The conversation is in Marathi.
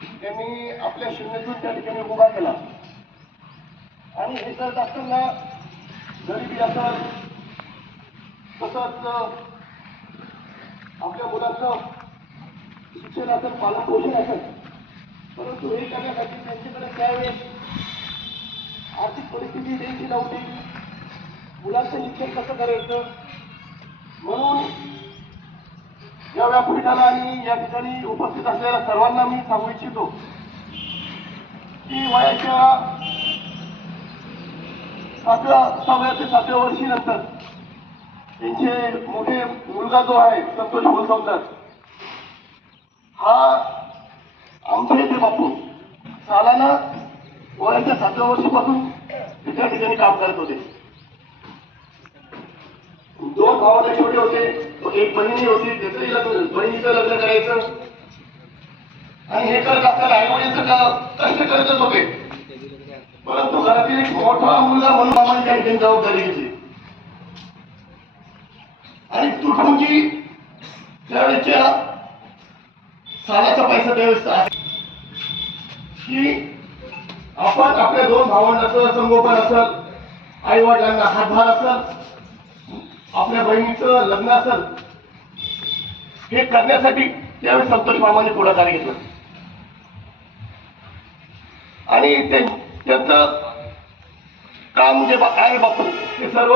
त्यांनी आपल्या शून्यातून त्या ठिकाणी उभा केला आणि हे करत असताना गरिबी असेल तसंच आपल्या मुलांचं शिक्षण असेल पालन पोषण असेल, परंतु हे करण्यासाठी त्यांच्याकडे त्यावेळेस आर्थिक परिस्थिती द्यायची नव्हती. मुलांचं शिक्षण कसं करायचं म्हणून या व्यासपीठाला आणि या ठिकाणी उपस्थित असलेल्या सर्वांना मी सांगू इच्छितो की वयाच्या 6व्या ते 7व्या वर्षी नंतर त्यांचे मोठे मुलगा जो आहे संतोष फुलसौंदर हा आमचे ते बापू सालाना वयाच्या 7व्या वर्षीपासून त्या ठिकाणी काम करत होते. 2 भावाला छोटे होते, एक बहिणी होती, त्याचंही लग्न, बहिणीचं लग्न करायचं आणि हे करत असताना आई वडीलचं कष्ट करतच होते. परंतु घरातील एक मोठा मुलगा म्हणून मामाने त्या ठिकाणी जबाबदारी घेतली आणि तुटपुंजी त्यावेळेच्या सालाचा पैसा त्यावेळेस की आपण आपल्या 2 भावंडांचं संगोपन असेल, आई वडिलांना हातभार असेल, आपल्या बहिणीचं लग्न असेल, हे करण्यासाठी त्यावेळेस संतोष मामाने पुढाकार घेतला आणि त्यांचं काम जे आहे बापू ते सर्व